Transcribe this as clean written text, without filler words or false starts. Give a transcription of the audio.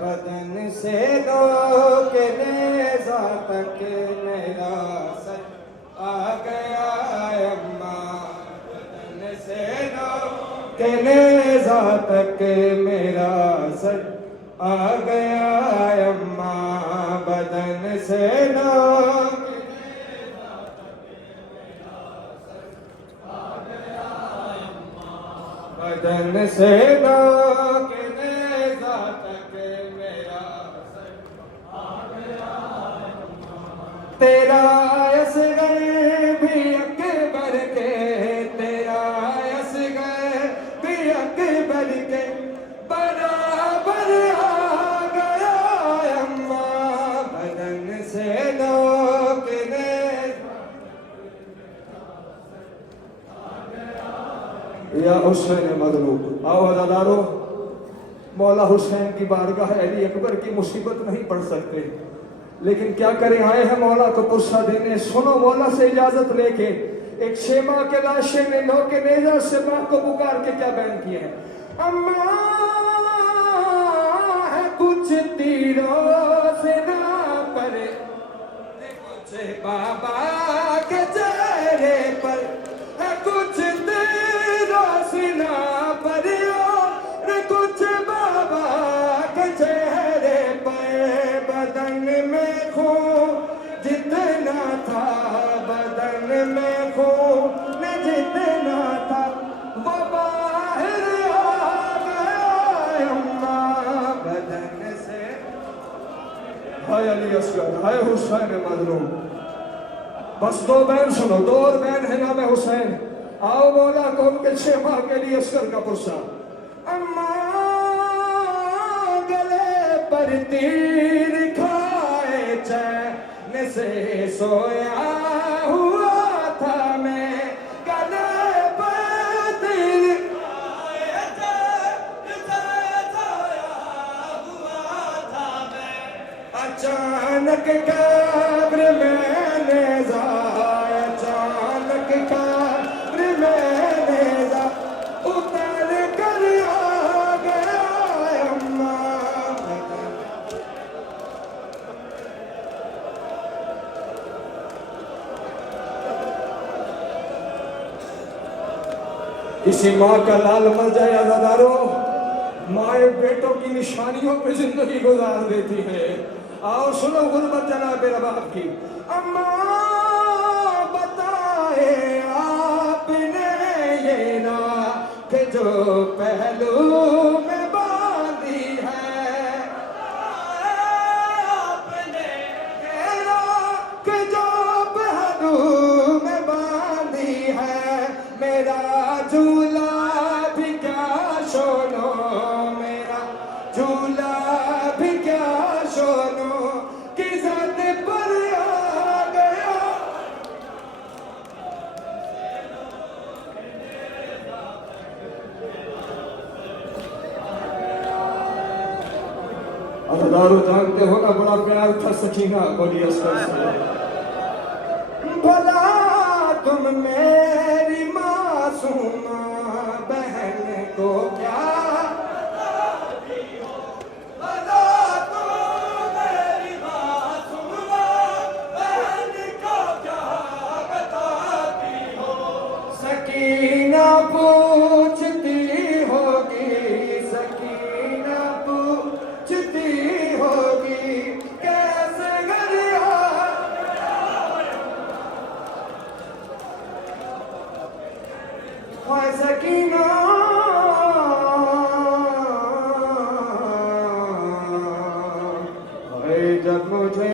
बदन से लो के नेज़ा तक मेरा सर आ गया अम्मा। बदन से लो के नेज़ा तक मेरा सर आ गया अम्मा। बदन से लो बदन से लो के नेज़ा तक मेरा सर आ गया। तेरा असगर भी अकबर के, तेरा असगर भी अकबर के बराबर आ गया अम्मा। बदन से लो के या हुसैन मजलूब। आओ अज़ादारो, मौला हुसैन की बारगाह अली अकबर की मुसीबत नहीं पढ़ सकते, लेकिन क्या करें, आए हैं मौला को पुरसा देने। सुनो मौला से इजाजत लेके, एक शेमा के लाशे ने लो के नेज़ा से मां को पुकार के क्या बयान किए हैं। अम्मा है कुछ तीरों से ना परे, कुछ बाबा के चेहरे पर है, कुछ ना परे और कुछ बाबा के चेहरे पर। बदन में खून जितना था, बदन में खून जितना था वो बाहर आ गया अम्मा। बदन से हाय अली असगर, हाय हुसैन मजलूम। बस दो बैन सुनो, दो और बैन है नाम हुसैन। आओ मौला को उनके शेमा के लिए असगर का पुरसा। अम्मा गले पर तीर खाए चैन से सोया हुआ था मैं। गले पर तीर खाए चैन से सोया हुआ था मैं। अचानक कब्र में नेज़ा, अचानक कब्र में नेज़ा उतर कर आ गया अम्मा। किसी माँ का लाल मर जाए अज़ादारो, माए बेटों की निशानियों पे जिंदगी गुजार देती है। आओ सुनो गुरबत जनाब रबाब की। अम्मा बताए आपने ये ना कि जो पहलू में बांधी है, आपने ये ना कि जो पहलू में बांधी है। मेरा झूला भी क्या सोनो, मेरा झूला भी क्या सोनो कि ज़द पर आ गया। अज़ादारो जानते हो ना, बड़ा प्यार था सकीना बोली असगर से। भला तुम मेरी मासूम बहन को क्या सकीना पूछती होगी, सकीना पूछती होगी कैसे घर आ सकीना। जब मुझे